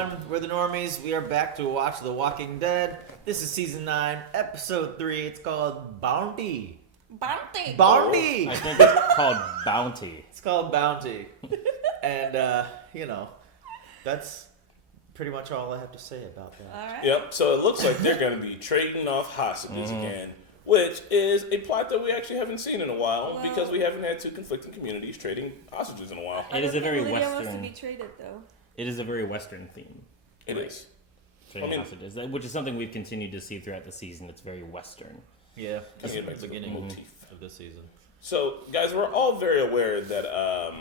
everyone. We're the Normies. We are back to watch The Walking Dead. This is season 9, episode 3. It's called Bounty. Bounty. Bounty. I think it's called Bounty. It's called Bounty. And that's pretty much all I have to say about that. All right. Yep. So it looks like they're going to be trading off hostages again, which is a plot that we actually haven't seen in a while because we haven't had two conflicting communities trading hostages in a while. It is a very Lydia Western. wants to be traded though. It is a very Western theme. It is. Trading hostages, which is something we've continued to see throughout the season. It's very Western. Yeah, that's Get the back to the beginning motif. of this season. So, guys, we're all very aware that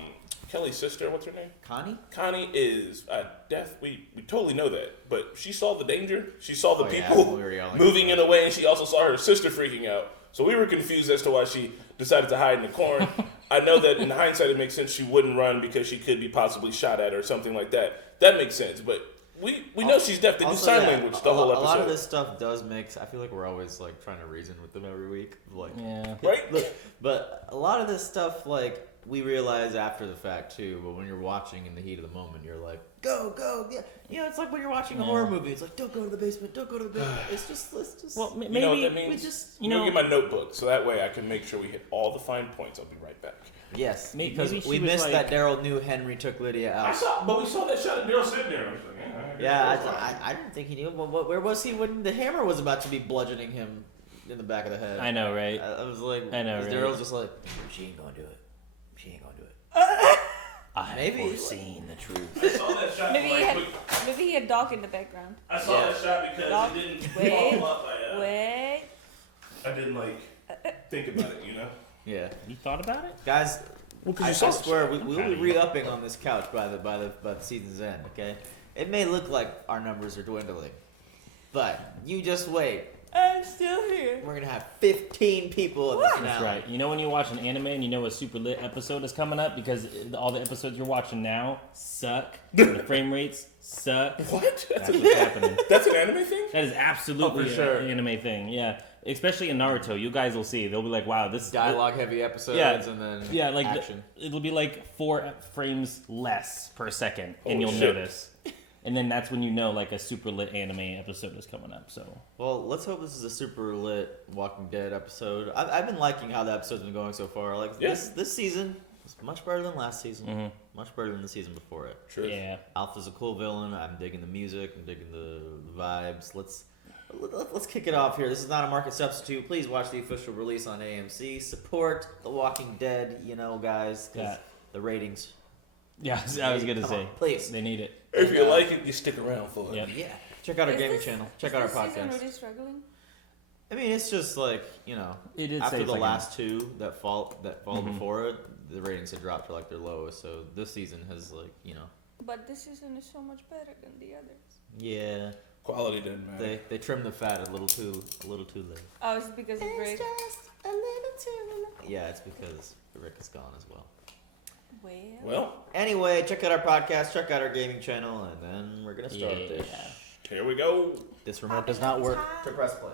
Kelly's sister, what's her name? Connie? Connie is deaf. We totally know that. But she saw the danger. She saw the Yeah, people we were yelling moving about in a way, and she also saw her sister freaking out. So we were confused as to why she decided to hide in the corn. I know that in hindsight it makes sense she wouldn't run because she could be possibly shot at or something like that. That makes sense. But we know she's deaf. They do sign language the whole episode. A lot of this stuff does make. I feel like we're always like trying to reason with them every week. Like, Yeah. Right? Look, but a lot of this stuff, like, we realize after the fact too. But when you're watching in the heat of the moment, you're like, go, yeah. You know, it's like when you're watching a horror movie. It's like, don't go to the basement. Don't go to the basement. It's just. Well, maybe You know what that means? we just, I'm going to get my notebook so that way I can make sure we hit all the fine points. I'll be right back. Yes, Maybe because she we was missed like- that Daryl knew Henry took Lydia out. But we saw that shot of Daryl sitting there. I was like, I didn't think he knew. But where was he when the hammer was about to be bludgeoning him in the back of the head? I know, right? I was like, I know, right? Daryl's just like, she ain't gonna do it. She ain't gonna do it. I Maybe. foreseen the truth. I saw that shot. Maybe he had dog in the background. I saw that shot because Dog. it didn't Wait. follow up. Wait. I didn't think about it, you know? Yeah, You thought about it? guys. Well, 'cause I you saw the swear shot. we'll be re-upping on this couch by the season's end. Okay, it may look like our numbers are dwindling, but you just wait. I'm still here. We're gonna have 15 people in the finale. That's right. You know when you watch an anime and you know a super lit episode is coming up because all the episodes you're watching now suck. And the frame rates suck. What? That's what's happening. That's an anime thing? That is absolutely for sure. an anime thing. Yeah, especially in Naruto, you guys will see. They'll be like, "Wow, this Dialogue-heavy episodes Yeah. and then like action. it'll be like 4 frames less per second, and Holy you'll shit. notice. And then that's when you know like a super lit anime episode is coming up. So Well, let's hope this is a super lit Walking Dead episode. I've been liking how the episode's been going so far. Like this season is much better than last season. Much better than the season before it. Sure. yeah, Alpha's a cool villain. I'm digging the music. I'm digging the vibes. Let's kick it off here. This is not a market substitute. Please watch the official release on AMC. Support The Walking Dead. You know, guys, 'cause Yeah. the ratings. yeah. I was gonna Come say, on, please. they need it. If you like it, you stick around for it. Yep. Yeah. Check out our Is gaming this- channel. Check out our Is this season podcast. really struggling? I mean, it's just like, you know, It did after say the it's like last two that fall before it, the ratings had dropped to like their lowest. So this season has like, you know, But this season is so much better than the others. yeah, Quality doesn't matter. they trimmed the fat a little too late. Oh, is it because of Rick? just a little too late. Yeah, it's because Rick is gone as well. Well, Anyway, check out our podcast, check out our gaming channel, and then we're gonna start this. here we go. This remote does not work to press play.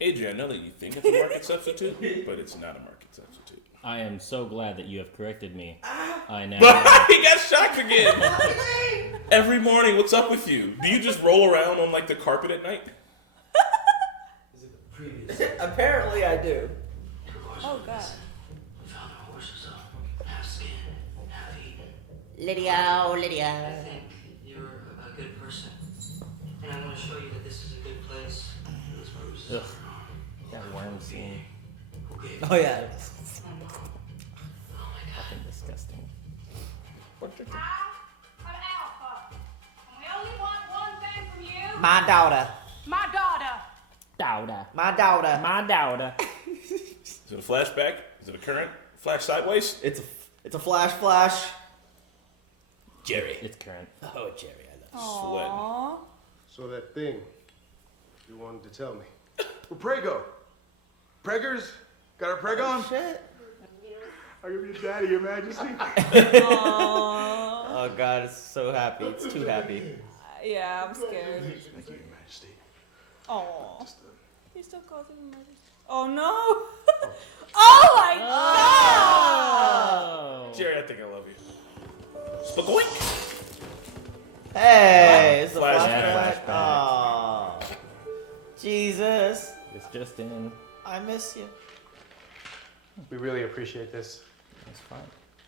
Adrian, I know that you think it's a market substitute, but it's not a market substitute. I am so glad that you have corrected me. I now. He got shocked again. Every morning, what's up with you? Do you just roll around on like the carpet at night? Apparently, I do. Oh God. Found the horses up, half skin, half eaten. Lydia. I think you're a good person. And I want to show you that this is a good place. Those bruises Ugh. are wrong. That worm scene. Who gave Oh yeah. Oh my God. Fucking disgusting. I'm Alpha. And we only want one thing from you. My daughter. My daughter. Daughter. My daughter. My daughter. Is it a flashback? Is it a current? Flash sideways? It's a flash. Jerry. It's current. Oh, Jerry, I love Aww. So that thing you wanted to tell me. Where Prego? Preggers? Got a preg on? shit. I'll give you daddy, your majesty. Aww. Oh god, it's so happy. It's too happy. Yeah, I'm scared. Thank you, your majesty. Aww. He still calls him Majesty. Oh no! Oh my God! Jerry, I think I love you. Spagoink! Hey, it's the Flashback. flashback. Oh, Jesus. It's just in. I miss you. We really appreciate this. It's fine.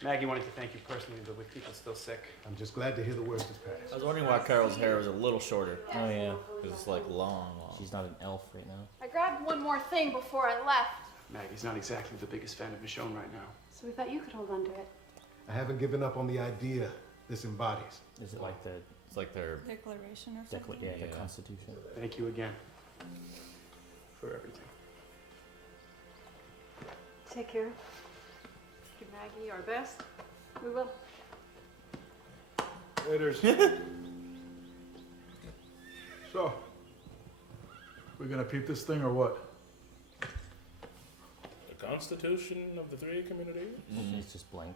Maggie wanted to thank you personally, but with people still sick. I'm just glad to hear the worst is I past. was wondering why Carol's hair was a little shorter. Oh yeah. Because it's like long. She's not an elf right now. I grabbed one more thing before I left. Maggie's not exactly the biggest fan of Michonne right now. So we thought you could hold on to it. I haven't given up on the idea this embodies. Is it like the It's like their. Declaration or something. the Yeah. Constitution? Thank you again for everything. Take care. Give Maggie our best. We will. Haters. So, we gonna peep this thing or what? The Constitution of the 3A community. It's just blank.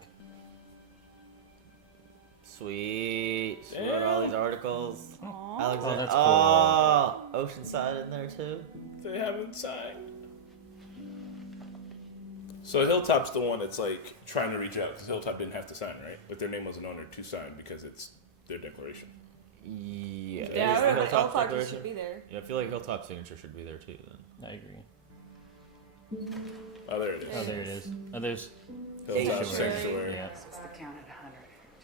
Sweet. She wrote all these articles. Aw. Alexander. that's Oh, Oceanside in there too. They haven't signed. So Hilltop's the one that's like trying to reach out because Hilltop didn't have to sign, right? But their name wasn't on there to sign because it's their declaration. Yeah. Yeah, Is Yeah, the I would Hilltop have declaration? should be there. Yeah, I feel like Hilltop's signature should be there too. Then. I agree. Oh, there it is. Oh, there it is. Oh, there's. Hilltop Sanctuary. Sanctuary. Yeah. It's the count at 100.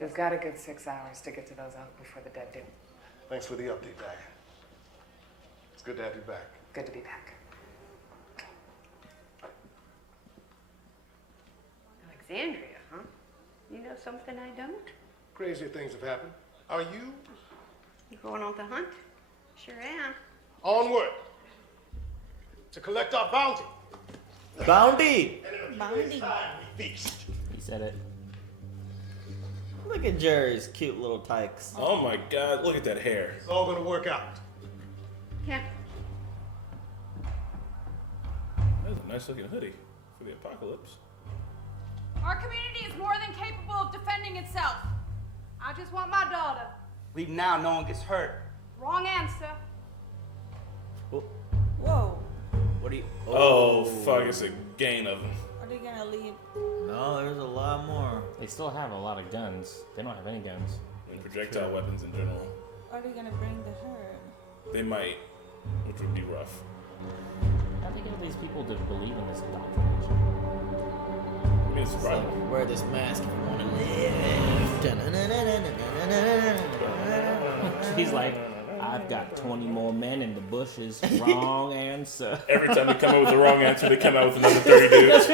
We've got a good 6 hours to get to those out before the dead do. Thanks for the update, Diane. It's good to have you back. Good to be back. Alexandria, huh? You know something I don't? Crazier things have happened. Are you? You going on the hunt? Sure am. Onward! To collect our bounty. Bounty. Bounty. Feast. He said it. Look at Jerry's cute little tykes. Oh my God! Look at that hair. It's all gonna work out. Yeah. That's a nice looking hoodie for the apocalypse. Our community is more than capable of defending itself. I just want my daughter. Leave now, no one gets hurt. Wrong answer. Whoa. What do you? Oh fuck! It's a gain of them. Are they gonna leave? No, there's a lot more. They still have a lot of guns. They don't have any guns. And projectile weapons in general. Are they gonna bring the herd? They might, which would be rough. How do they get these people to believe in this indoctrination? I mean, it's It's surprising. like, wear this mask if you want to live. He's like, I've got 20 more men in the bushes. Wrong answer. Every time they come out with the wrong answer, they come out with another 30 dudes.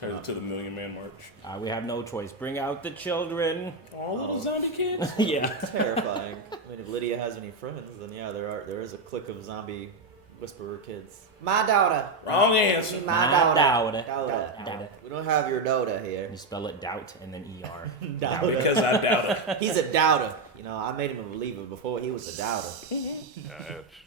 Turns into the Million Man March. We have no choice. Bring out the children. All little zombie kids. Yeah. Terrifying. I mean, if Lydia has any friends, then yeah, there is a clique of zombie whisperer kids. My daughter. Wrong answer. My daughter. Daughter. We don't have your daughter here. You spell it doubt and then ER. Doubter. Because I doubt it. He's a doubter. You know, I made him a believer before he was a doubter. Yeah,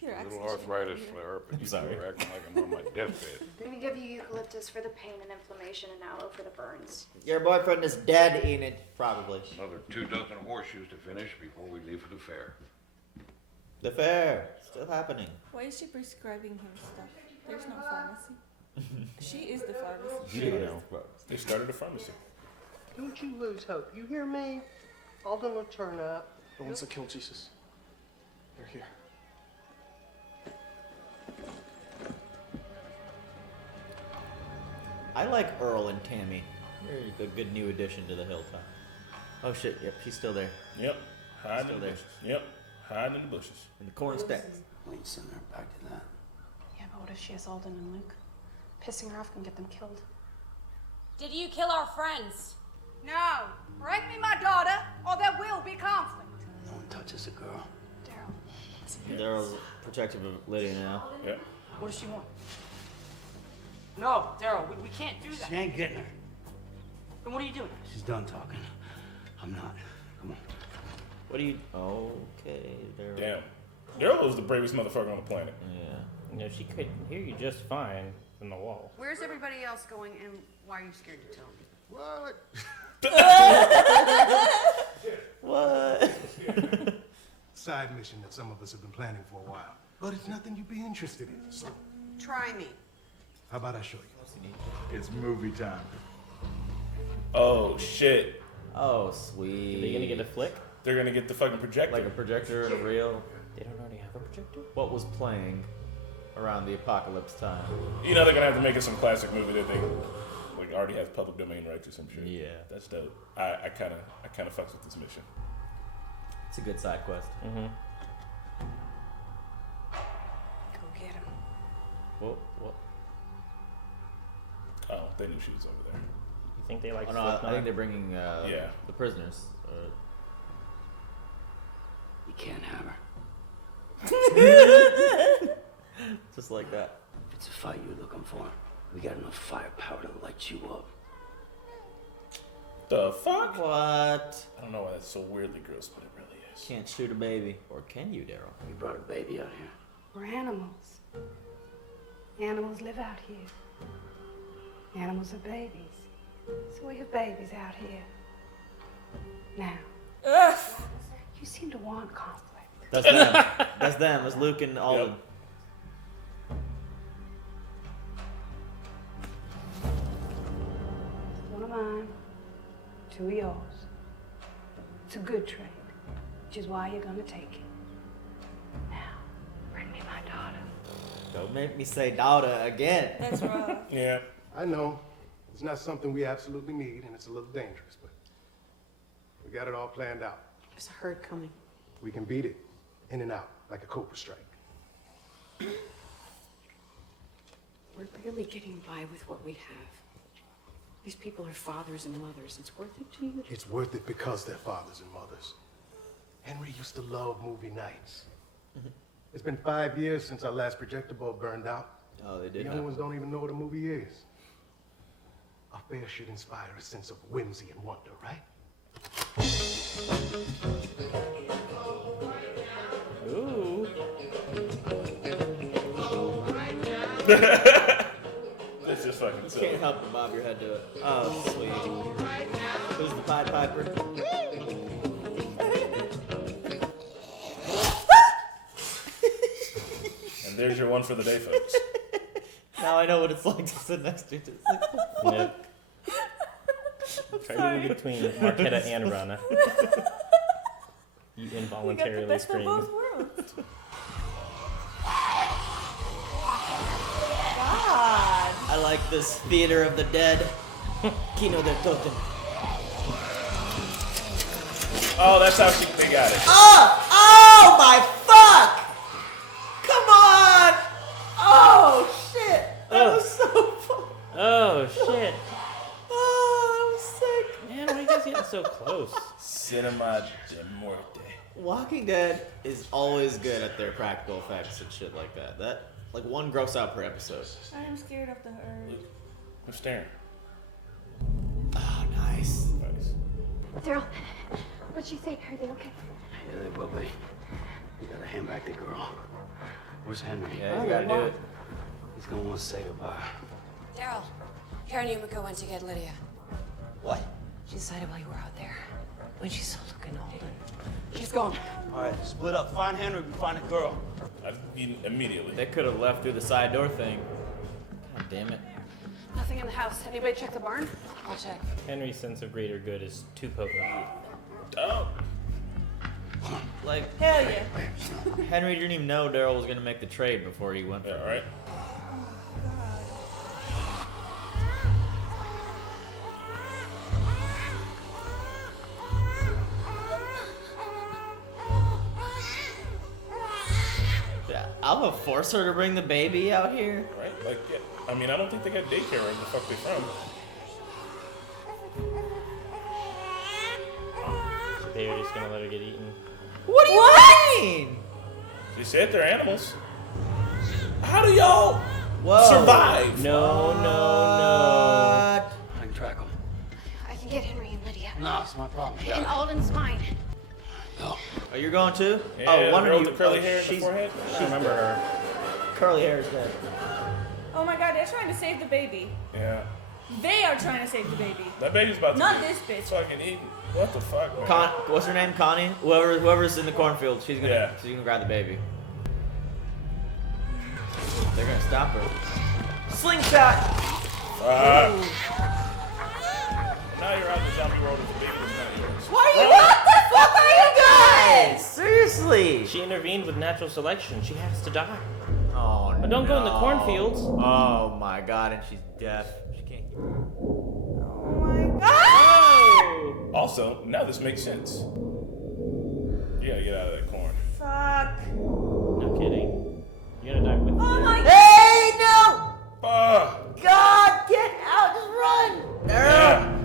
Your it's a little accent should arthritis be flare up, and you sorry. were acting like I'm on my deathbed. We give you eucalyptus for the pain and inflammation and aloe for the burns. Your boyfriend is dead, Enid. Probably. Another 2 dozen horseshoes to finish before we leave for the fair. The fair. Still happening. Why is she prescribing him stuff? There's no pharmacy. She is the pharmacy. You don't know. They started a pharmacy. Don't you lose hope. You hear me? All gonna turn up. The ones that killed Jesus. They're here. I like Earl and Tammy. They're a good new addition to the Hilltop. Oh shit, yep, he's still there. Yep. Hiding Still in the there. bushes. Yep. Hiding in the bushes. In the corn stacks. Wait, send her back to that. Yeah, but what if she has Alden and Luke? Pissing her off can get them killed. Did you kill our friends? No. Bring me my daughter, or there will be conflict. No one touches a girl. Daryl. Daryl's protective of Lydia now. Yep. What does she want? No, Daryl, we can't do that. She ain't getting her. Then what are you doing? She's done talking. I'm not. Come on. What do you? Okay, Daryl. Damn. Daryl was the bravest motherfucker on the planet. Yeah. You know, she could hear you just fine from the wall. Where's everybody else going and why are you scared to tell me? What? What? Side mission that some of us have been planning for a while. But it's nothing you'd be interested in. So, Try me. how about I show you? It's movie time. Oh shit. Oh, sweet. Are they gonna get a flick? They're gonna get the fucking projector. Like a projector and a reel. They don't already have a projector? What was playing around the apocalypse time? You know they're gonna have to make it some classic movie that they like already has public domain rights or some shit. Yeah. That's dope. I kinda fucks with this mission. It's a good side quest. Mm-hmm. Go get him. What? Oh, they knew she was over there. You think they like Oh, no, I think they're bringing the prisoners. You can't have her. Just like that. If it's a fight you're looking for, we got enough firepower to light you up. The fuck? What? I don't know why that's so weirdly gross, but it really is. Can't shoot a baby. Or can you, Daryl? We brought a baby out here. We're animals. Animals live out here. Animals are babies. So we have babies out here. Now, you seem to want conflict. That's them. That's them. That's Luke and Alden. Yep. One of mine, two of yours. It's a good trade, which is why you're gonna take it. Now, bring me my daughter. Don't make me say daughter again. That's rough. Yeah. I know. It's not something we absolutely need, and it's a little dangerous, but we got it all planned out. There's a herd coming. We can beat it in and out like a cobra strike. We're barely getting by with what we have. These people are fathers and mothers. It's worth it to you? It's worth it because they're fathers and mothers. Henry used to love movie nights. It's been 5 years since our last projector bulb burned out. Oh, they The did. young ones don't even know what a movie is. A fair should inspire a sense of whimsy and wonder, right? Ooh. That's just fucking You silly. can't help but bob your head to it. Oh, sweet. Who's the Pied Piper? And there's your one for the day, folks. Now I know what it's like to sit next to it. It's like, oh, Yep. Try to in between Marquetta and Rana. You We got the involuntarily best of scream. both worlds. God. I like this theater of the dead. Kino del Totem. Oh, that's how they got it. Oh my fuck! Come on! Oh shit! That was so fun. Oh shit! Oh, that was sick. Man, why are you guys getting so close? Cinema de muerte. Walking Dead is always good at their practical effects and shit like that. That like one gross out per episode. I am scared of the herd. I'm staring. Oh, nice. Nice. Daryl, what'd she say? Are they okay? Yeah, they will be. You gotta hand back the girl. Where's Henry? Yeah, you gotta do it. He's gonna want to say goodbye. Daryl, Karen and Yumiko went to get Lydia. What? She decided while you were out there. When she saw looking older. She's gone. All right, split up. Find Henry. We find the girl. Immediately. They could have left through the side door thing. God damn it. Nothing in the house. Anybody check the barn? I'll check. Henry's sense of greater good is too potent. Oh. Like, Hell yeah. Henry didn't even know Daryl was gonna make the trade before he went for Yeah, it. right. Yeah, I'm gonna force her to bring the baby out here. Right? Like, yeah. I mean, I don't think they got daycare wherever the fuck they from. They're just gonna let her get eaten. What do you mean? They said they're animals. How do y'all Whoa. survive? No, no, I can track him. I can get Henry and Lydia. No, it's my problem. And Alden's mine. Go. Oh, you're going too? Yeah, oh, one the of girl you. with the curly oh, hair and the she's, forehead. I remember her. curly hair is dead. Oh my god, they're trying to save the baby. Yeah. They are trying to save the baby. That baby's about to Not get this bitch. fucking eaten. What the fuck, man? What's her name? Connie? Whoever's in the cornfield, she's gonna grab the baby. They're gonna stop her. Slingshot! Now you're out in the zombie world with the baby that's not yours. Why are you? What the fuck are you guys? Seriously. She intervened with natural selection. She has to die. Oh, But don't go in the cornfields. Oh my god, and she's deaf. She can't hear. Oh my god! Also, now this makes sense. You gotta get out of that corn. Fuck. No kidding. You're gonna die with me. Oh my god! Hey, no! Fuck! God, get out! Just run! Yeah.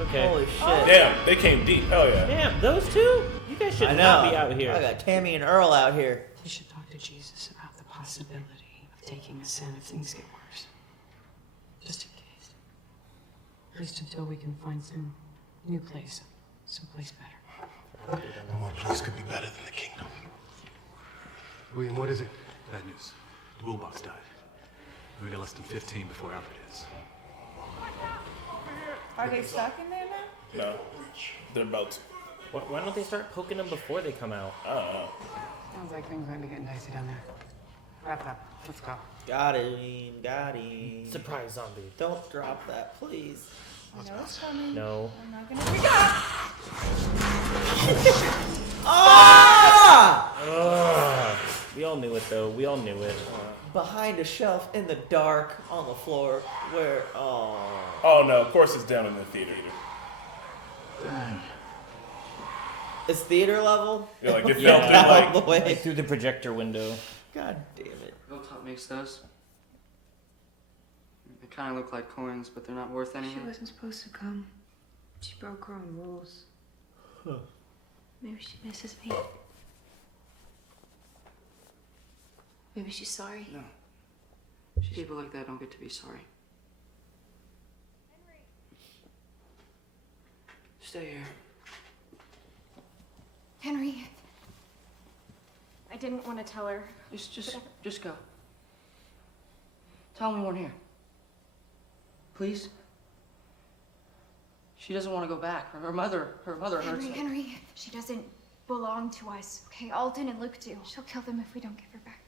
Okay. Holy shit! Damn, they came deep. Hell yeah. Damn, those two? You guys should I not know. be out here. I got Tammy and Earl out here. You should talk to Jesus about the possibility of taking a sin if things get worse. Just in case. At least until we can find some new place, someplace better. No more place could be better than the kingdom. William, what is it? Bad news. The rule box died. We got less than 15 before Alfred hits. Are they stuck in there now? No. They're about to. Why don't they start poking them before they come out? I don't know. Sounds like things might be getting dicey down there. Wrap up. Let's go. Got him. Got him. Surprise zombie. Don't drop that, please. I know it's coming. No. I'm not gonna pick up. Ah! Ugh. We all knew it though. We all knew it. Behind a shelf in the dark on the floor where. Oh. Oh no, of course it's down in the theater. Dang. It's theater level? Yeah, like they filmed it all the way. Like through the projector window. God damn it. Hilltop makes those. They kind of look like coins, but they're not worth She anything. wasn't supposed to come. She broke her own rules. Huh. Maybe she misses me. Maybe she's sorry. No. People like that don't get to be sorry. Stay here. Henry, I didn't want to tell her. Just go. Tell me we're here. Please? She doesn't want to go back. Her mother hurts her. Henry, she doesn't belong to us. Okay, Alden and Luke do. She'll kill them if we don't give her back.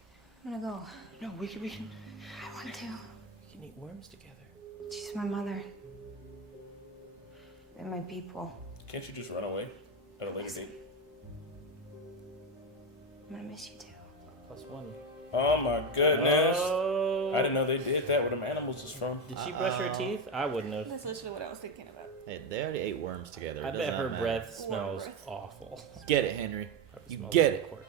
I'm gonna go. No, we can. I want to. We can eat worms together. She's my mother. They're my people. Can't you just run away at a later date? I'm gonna miss you too. +1. Oh my goodness. Oh. I didn't know they did that where them animals is from. Did she brush her teeth? I wouldn't have. That's literally what I was thinking about. Hey, they already ate worms together. I It bet does her not matter. breath smells awful. Get it, Henry. You Smells get like a it. corpse.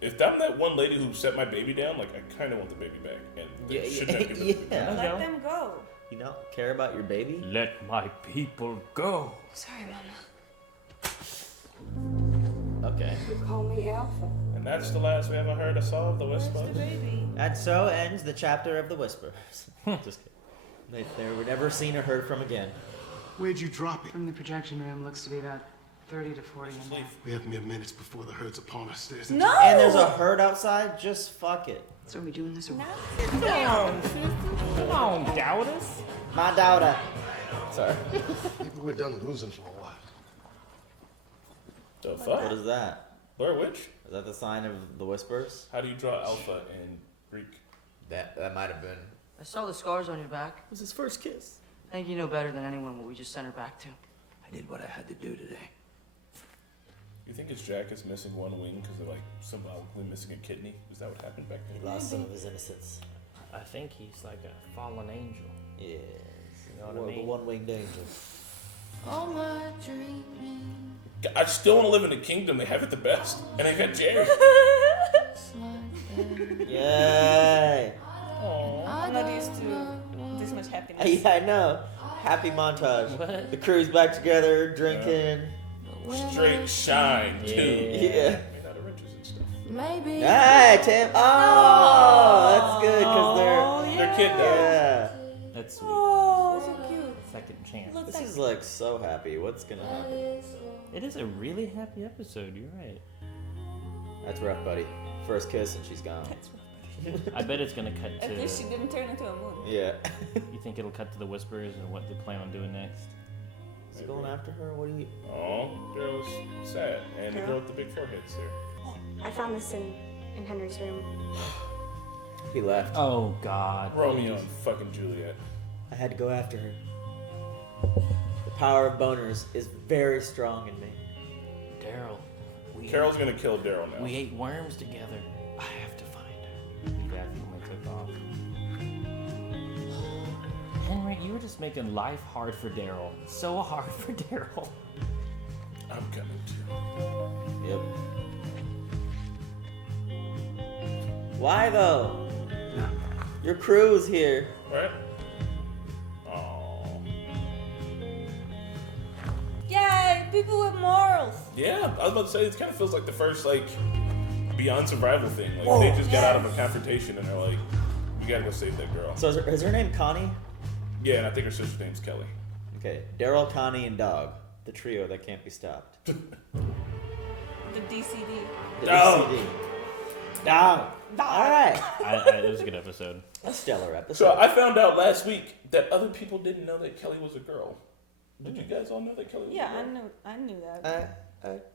If I'm that one lady who set my baby down, like I kind of want the baby back, and they shouldn't have given it. Yeah. Let them go. You don't care about your baby? Let my people go. Sorry, Mama. Okay. You call me Alpha. And that's the last we ever heard of Saw of the Whispers. And so ends the chapter of the Whisperers. Just kidding. They were never seen or heard from again. Where'd you drop it? From the projection room, looks to be about 30 to 40 in there. We have mere minutes before the herd's upon us. There's No! And there's a herd outside. Just fuck it. So are we doing this or what? Come on, doubt us. My daughter. Sorry. Maybe we're done losing for a while. The fuck? What is that? Blair Witch? Is that the sign of the Whispers? How do you draw alpha in Greek? That might have been. I saw the scars on your back. It was his first kiss. I think you know better than anyone what we just sent her back to. I did what I had to do today. You think his Jack is missing one wing because they're like symbolically missing a kidney? Is that what happened back then? He lost some of his innocence. I think he's like a fallen angel. Yes. You know what I The mean? one-winged angel. All my dreaming. I still want to live in a kingdom. They have it the best, and they got Jerry. Yay! I'm not used to this much happiness. Yeah, I know. Happy montage. What? The crew's back together, drinking. Straight shine too. Yeah. Made out of riches and stuff. Maybe. Hey, Tim. Oh, that's good because Their kid died. yeah. That's sweet. Oh, so cute. Second chance. Look This like is like so happy. What's gonna happen? It is a really happy episode. You're right. That's rough, buddy. First kiss and she's gone. I bet it's gonna cut At least she to. didn't turn into a moon. Yeah. You think it'll cut to the Whisperers and what they plan on doing next? Is he going after her? What do you? Oh, girl's sad, and the girl with the big forehead's there. I found this in Henry's room. He left. Oh God. Romeo and fucking Juliet. I had to go after her. The power of boners is very strong in me. Daryl. Carol's gonna kill Daryl now. We ate worms together. I have to find her. Exactly when I took off. Henry, you were just making life hard for Daryl. So hard for Daryl. I'm coming too. Yep. Why though? Your crew's here. Right? Oh. Yay, people with morals. Yeah, I was about to say, it kind of feels like the first, like, beyond survival thing. Like, Whoa. they just got out of a confrontation and they're like, we gotta go save that girl. So is her name Connie? Yeah, and I think her sister's name's Kelly. Okay, Daryl, Connie, and Dog. The trio that can't be stopped. The DCD. The Dog. DCD. Dog. Alright. It was a good episode. A stellar episode. So I found out last week that other people didn't know that Kelly was a girl. Did you guys all know that Kelly was a Yeah, girl? I knew that.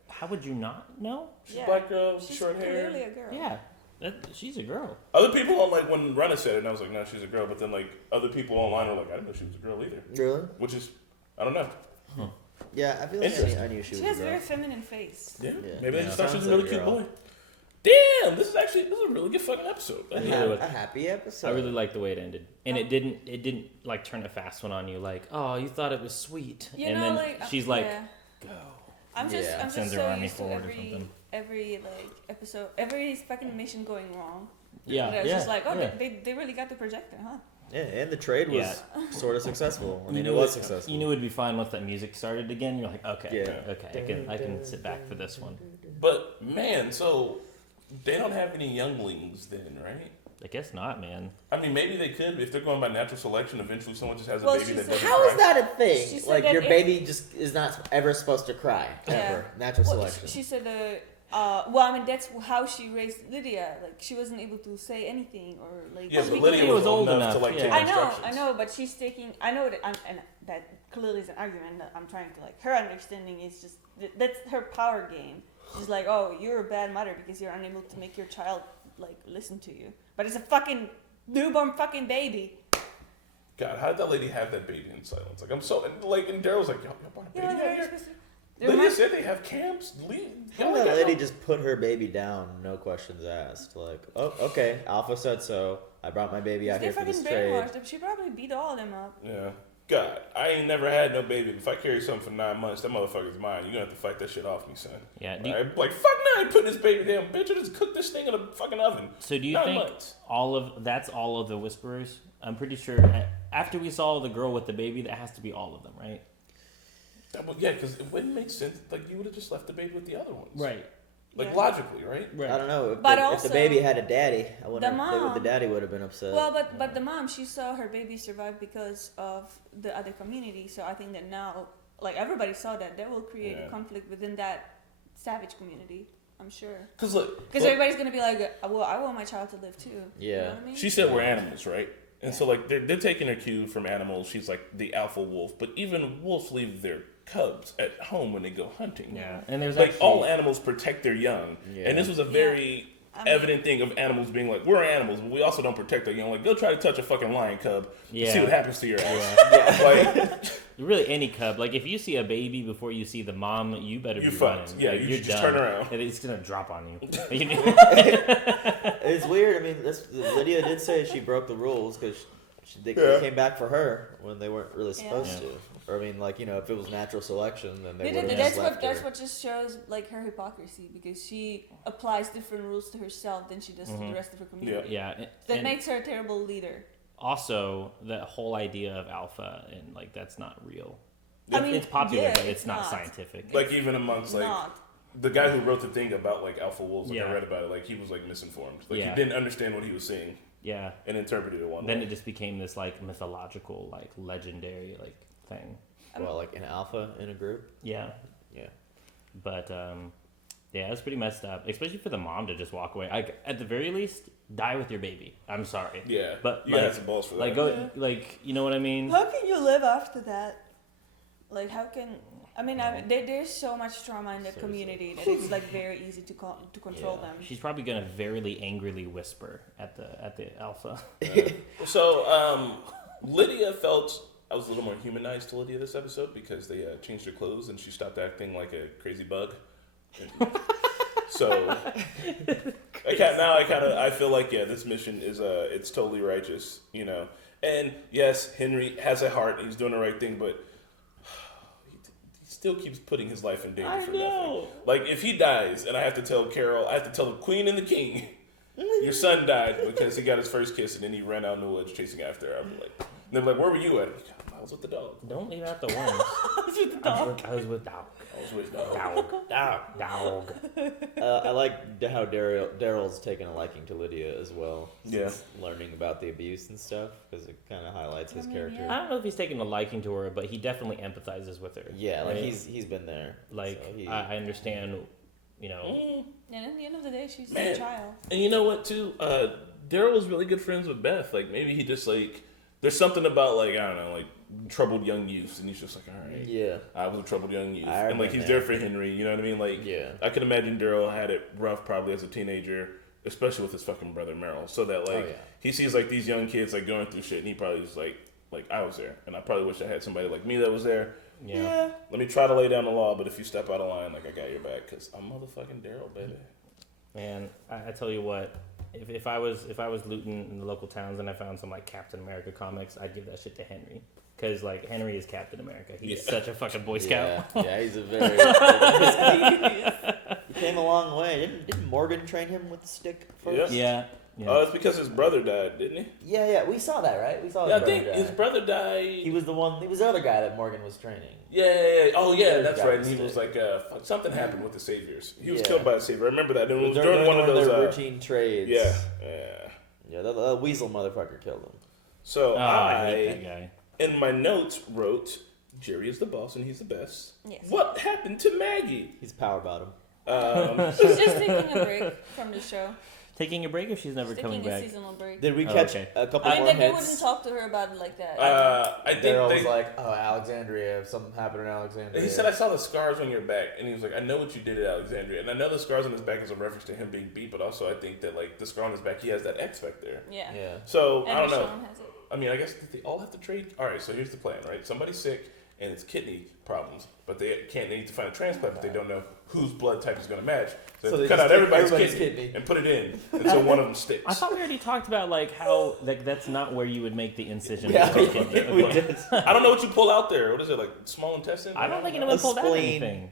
How would you not know? She's a black girl, She's short hair. clearly a girl. Yeah, she's a girl. Other people on, like, when Rana said it, and I was like, no, she's a girl. But then, like, other people online are like, I didn't know she was a girl either. Really? Which is, I don't know. Yeah, I feel like I knew she was She a has a girl. very feminine face. Yeah, maybe they just thought she was a sounds really like a cute girl. boy. Damn, this is a really good fucking episode. A happy episode. I really liked the way it ended, and it didn't like turn a fast one on you. Like, oh, you thought it was sweet, You and know, then like, she's like, yeah. go. I'm just Sends her so army used to forward or something. every like episode, every fucking mission going wrong. Yeah, And I was yeah, just like, oh, yeah. they really got the projector, huh? Yeah, and the trade was sort of successful. I mean, it was successful. You knew it'd be fine once that music started again. You're like, okay, Yeah. okay, I can sit back for this one. But, man, so they don't have any younglings then, right? I guess not, man. I mean, maybe they could. If they're going by natural selection, eventually someone just has a Well, baby she that said- doesn't How cry. is that a thing? She said Like, that your if- baby just is not ever supposed to cry. Ever. Natural Well, selection. She said, well, I mean, that's how she raised Lydia. Like, she wasn't able to say anything or like. Yeah, but Lydia was old enough to, like, take instructions. I know, but she's taking. I know that, and that clearly is an argument that I'm trying to like. Her understanding is just that's her power game. She's like, oh, you're a bad mother because you're unable to make your child like listen to you. But it's a fucking newborn fucking baby. God, how did that lady have that baby in silence? Like, I'm so, like, and Daryl's like, y'all brought a baby Yeah, out they're here? supposed to- Lydia said they have camps. How did that lady just put her baby down, no questions asked? Like, oh, okay, Alpha said so. I brought my baby out They're here for fucking this trade. brainwashed. She probably beat all of them up. Yeah. God, I ain't never had no baby. If I carry something for 9 months, that motherfucker's mine. You're gonna have to fight that shit off me, son. Yeah. Like, fuck no, I ain't putting this baby down, bitch. I just cooked this thing in a fucking oven. So do you 9 think months. that's all of the Whisperers? I'm pretty sure after we saw the girl with the baby, that has to be all of them, right? Yeah, because it wouldn't make sense. Like, you would have just left the baby with the other ones. Right. Like, Yeah. logically, right? I don't know. If, But if also, the baby had a daddy, I wonder the if mom- the daddy would have been upset. Well, but the mom, she saw her baby survive because of the other community. So I think that now, like everybody saw that will create a conflict within that savage community. I'm sure. Because look, everybody's gonna be like, well, I want my child to live too. You know what I mean? She said we're animals, right? And so, like, they're taking her cue from animals. She's like the alpha wolf. But even wolves leave their cubs at home when they go hunting. Yeah, and there's like actually- all animals protect their young. Yeah. And this was a very evident thing of animals being like, we're animals, but we also don't protect our young. Like, go try to touch a fucking lion cub. Yeah. See what happens to your ass. Like, really, any cub. Like, if you see a baby before you see the mom, you better You're be fucked. running. Yeah, Like, you you're should just done. turn around. And it's gonna drop on you. It's weird. I mean, Lydia did say she broke the rules because they came back for her when they weren't really supposed to. Or I mean, like, you know, if it was natural selection, then they would have just left her. That's what just shows like her hypocrisy because she applies different rules to herself than she does to the rest of her community. Yeah. That And makes her a terrible leader. also, that whole idea of alpha and like that's not real. I mean, it's popular, yeah, but it's it's not not. scientific. like even amongst like not. the guy who wrote the thing about like alpha wolves, like I Yeah. read about it, like he was like misinformed. Like Yeah. he didn't understand what he was seeing. Yeah. And interpreted it one Then way. it just became this like mythological, like legendary, like thing. Well, like an alpha in a group. Yeah. Yeah. But yeah, it's pretty messed up, especially for the mom to just walk away. Like at the very least, die with your baby. I'm sorry. Yeah. But You like, have some balls for like that. go like you know what I mean? How can you live after that? Like, how can I mean, there's so much trauma in the community that it's like very easy to control them. She's probably gonna very angrily whisper at the alpha. So Lydia felt I was a little more humanized to Lydia this episode because they changed her clothes and she stopped acting like a crazy bug. So I feel like this mission is it's totally righteous, you know. And yes, Henry has a heart and he's doing the right thing, but he still keeps putting his life in danger for nothing. Like if he dies and I have to tell Carol, I have to tell the Queen and the King, your son died because he got his first kiss and then he ran out in the woods chasing after her. I'm like, they're like, where were you at? I was with the dog. Don't leave out the worms. I was with the dog. I was with dog. Dog. I like how Daryl's taken a liking to Lydia as well. Since learning about the abuse and stuff, because it kind of highlights his character. I don't know if he's taking a liking to her, but he definitely empathizes with her. Yeah, like right? he's been there. Like so I understand, you know. And at the end of the day, she's a child. And you know what too? Daryl was really good friends with Beth. Like maybe he just like there's something about like I don't know like troubled young youth, and he's just like, all right, yeah, I was a troubled young youth, and like he's there for Henry. You know what I mean? Like, I could imagine Daryl had it rough probably as a teenager, especially with his fucking brother Merrill. So that like he sees like these young kids like going through shit, and he probably just like I was there, and I probably wish I had somebody like me that was there. Yeah. Let me try to lay down the law, but if you step out of line, like I got your back, cause I'm motherfucking Daryl, baby. Man, I tell you what, if I was looting in the local towns and I found some like Captain America comics, I'd give that shit to Henry. Because, like, Henry is Captain America. He's such a fucking Boy Scout. Yeah, he's a very... He came a long way. Didn't Morgan train him with the stick first? Yeah. Oh, it's because his brother died, didn't he? Yeah. We saw that, right? We saw his brother died. He was the other guy that Morgan was training. Yeah. Oh, yeah, that's right. And he was like, something happened with the Saviors. He was killed by a Savior. I remember that. And it was during one of those... routine trades. Yeah. Yeah, the weasel motherfucker killed him. So I hate that guy. In my notes wrote, Jerry is the boss and he's the best. Yes. What happened to Maggie? He's power bottom. She's just taking a break from the show. Taking a break, or she's never coming back? Taking a seasonal break. Did we catch a couple more they hits? wouldn't talk to her about it like that. I think Daryl was like, "Oh, Alexandria. If something happened in Alexandria." He said, "I saw the scars on your back," and he was like, "I know what you did at Alexandria," and I know the scars on his back is a reference to him being beat, but also I think that like the scar on his back, he has that X factor. Yeah. So and I don't know. Michonne has it. I mean, I guess they all have to trade. All right, so here's the plan, right? Somebody's sick and it's kidney problems, but they need to find a transplant, but they don't know whose blood type is going to match. So they cut out everybody's kidney and put it in until one of them sticks. I thought we already talked about like how like that's not where you would make the incision. Yeah, we did. I don't know what you pull out there. What is it, like small intestine? I don't think anyone pulled out anything.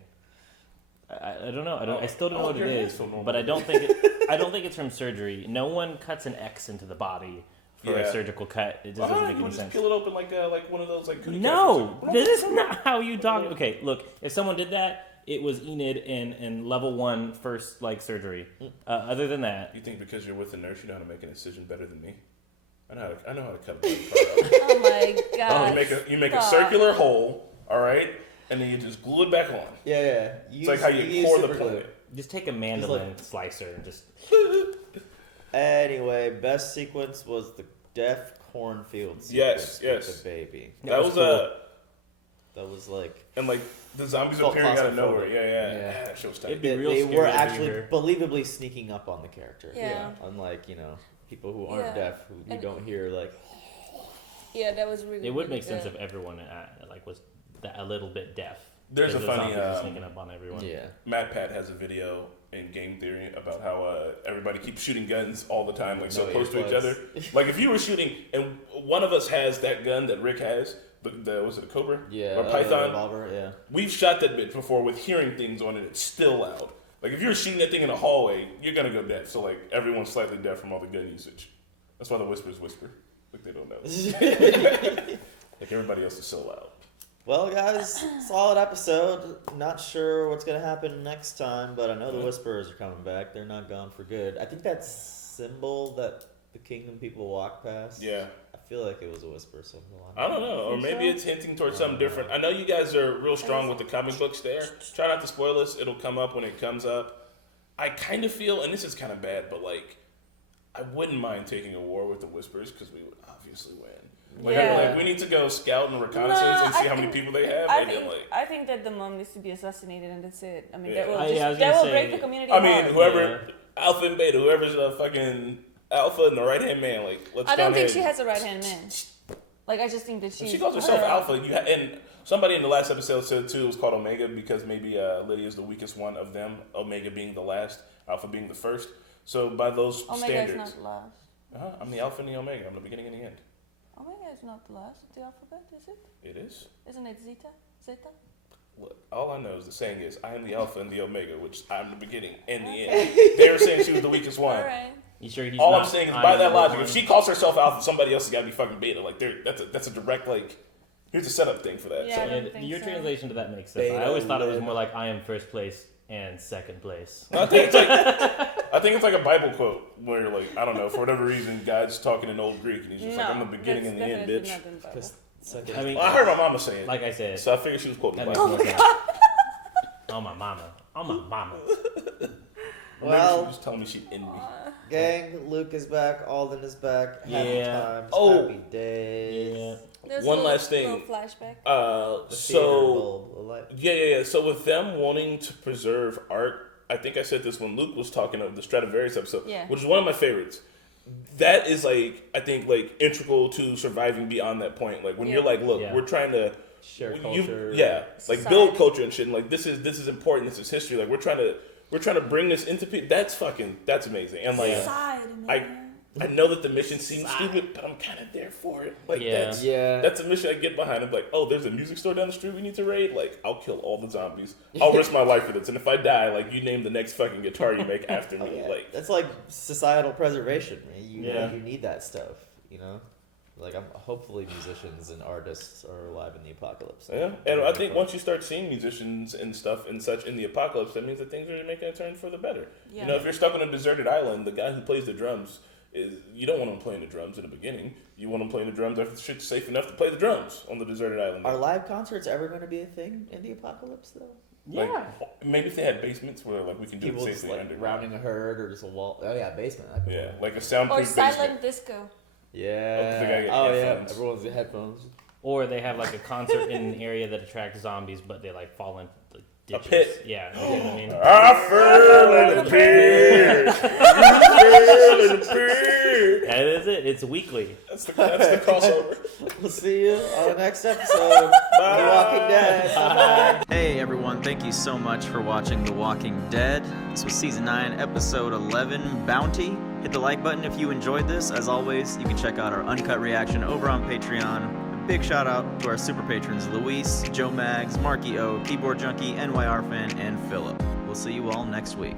I don't know. I still don't know what it is, but I don't think it's from surgery. No one cuts an X into the body for a surgical cut. It just doesn't make any sense. Peel it open like one of those like. No, this is not how you talk. Okay, look, if someone did that, it was Enid in level 1 first like surgery. Other than that, you think because you're with a nurse, you know how to make an incision better than me? I know how to cut a body part out. Oh my god! You make a circular hole, all right, and then you just glue it back on. Yeah. It's like how you pour the plate. Just take a mandolin slicer and just. Anyway, best sequence was the deaf cornfield sequence with the baby. That was cool. That was like and like the zombies appearing out of nowhere. Yeah. That shit was tight. They were actually believably sneaking up on the character. Yeah. Unlike people who aren't deaf who you don't hear like. Yeah, that was really. It would make sense if everyone was a little bit deaf. There's a funny sneaking up on everyone. Yeah. Matt Pat has a video in Game Theory about how everybody keeps shooting guns all the time, like so close to each other. Like if you were shooting and one of us has that gun that Rick has, was it a Cobra? Yeah. Or Python? Revolver, yeah. We've shot that bitch before with hearing things on it. It's still loud. Like if you're shooting that thing in a hallway, you're gonna go deaf. So like everyone's slightly deaf from all the gun usage. That's why the Whispers whisper. Like they don't know. Like everybody else is so loud. Well, guys, solid episode. Not sure what's going to happen next time, but I know the Whisperers are coming back. They're not gone for good. I think that symbol that the kingdom people walk past. Yeah. I feel like it was a Whisper symbol. I don't know. Or maybe it's hinting towards something different. I know you guys are real strong with the comic books there. Try not to spoil us. It'll come up when it comes up. I kind of feel, and this is kind of bad, but like, I wouldn't mind taking a war with the Whisperers because we would obviously win. Yeah. We need to go scout and reconnaissance and see how many people they have. I think that the mom needs to be assassinated and that's it. I mean, Yeah. that will break the community apart. Whoever, Alpha and Beta, whoever's a fucking Alpha and the right-hand man, let's I go don't think ahead. she has a right-hand man. I just think that She calls herself Alpha. And somebody in the last episode said, too, it was called Omega because maybe Lydia is the weakest one of them, Omega being the last, Alpha being the first. So by those standards... Omega is not last. I'm the Alpha and the Omega. I'm the beginning and the end. Omega is not the last of the alphabet, is it? It is. Isn't it Zeta? Look, all I know is the saying is, I am the Alpha and the Omega, which I'm the beginning and the end. They were saying she was the weakest one. All right. You sure he's all not I'm saying is, by that logic, if she calls herself Alpha, somebody else has got to be fucking Beta. That's a direct, here's a setup thing for that. Yeah, so. Your translation to that makes sense. Beta I always thought it was win. more like I am first place and second place. I think it's like a Bible quote where, I don't know, for whatever reason, God's talking in Old Greek and he's just I'm the beginning and the end, bitch. I heard my mama say it. Like I said. So I figured she was quoting the That Bible. makes more sense. Oh my mama. Well, she was telling me she'd end me. Gang, Luke is back. Alden is back. Happy times. Oh. Happy days. There's One a last little thing. flashback. So with them wanting to preserve art, I think I said this when Luke was talking of the Stradivarius episode, which is one of my favorites. That is I think integral to surviving beyond that point. When you're look, we're trying to share culture, build culture and shit. And this is important. This is history. We're trying to bring this into people. That's amazing. And I know that the mission seems stupid, but I'm kind of there for it. That's a mission I get behind. I'm there's a music store down the street we need to raid. I'll kill all the zombies. I'll risk my life for this. And if I die, you name the next fucking guitar you make after me. That's societal preservation. You need that stuff. Hopefully musicians and artists are alive in the apocalypse. Yeah, and I think once you start seeing musicians and stuff and such in the apocalypse, that means that things are making a turn for the better. Yeah. If you're stuck on a deserted island, the guy who plays the drums you don't want him playing the drums in the beginning. You want him playing the drums after the shit's safe enough to play the drums on the deserted island. Are live concerts ever going to be a thing in the apocalypse, though? Yeah. Maybe if they had basements where we can do people it safely just rounding a herd or just a wall. Oh yeah, basement. Yeah, a soundproof or silent basement. disco. Yeah. Everyone's got headphones. Or they have a concert in an area that attracts zombies, but they fall into the ditches. A pit. Yeah, you know what I mean. I fell in a pit. You fell in a pit. That is it. It's weekly. That's the crossover. We'll see you on the next episode. The Walking Dead. Bye. Hey everyone, thank you so much for watching The Walking Dead. This was season 9, episode 11, Bounty. Hit the like button if you enjoyed this. As always, you can check out our uncut reaction over on Patreon. A big shout out to our super patrons Luis, Joe Mags, Marky O, Keyboard Junkie, NYR Fan, and Philip. We'll see you all next week.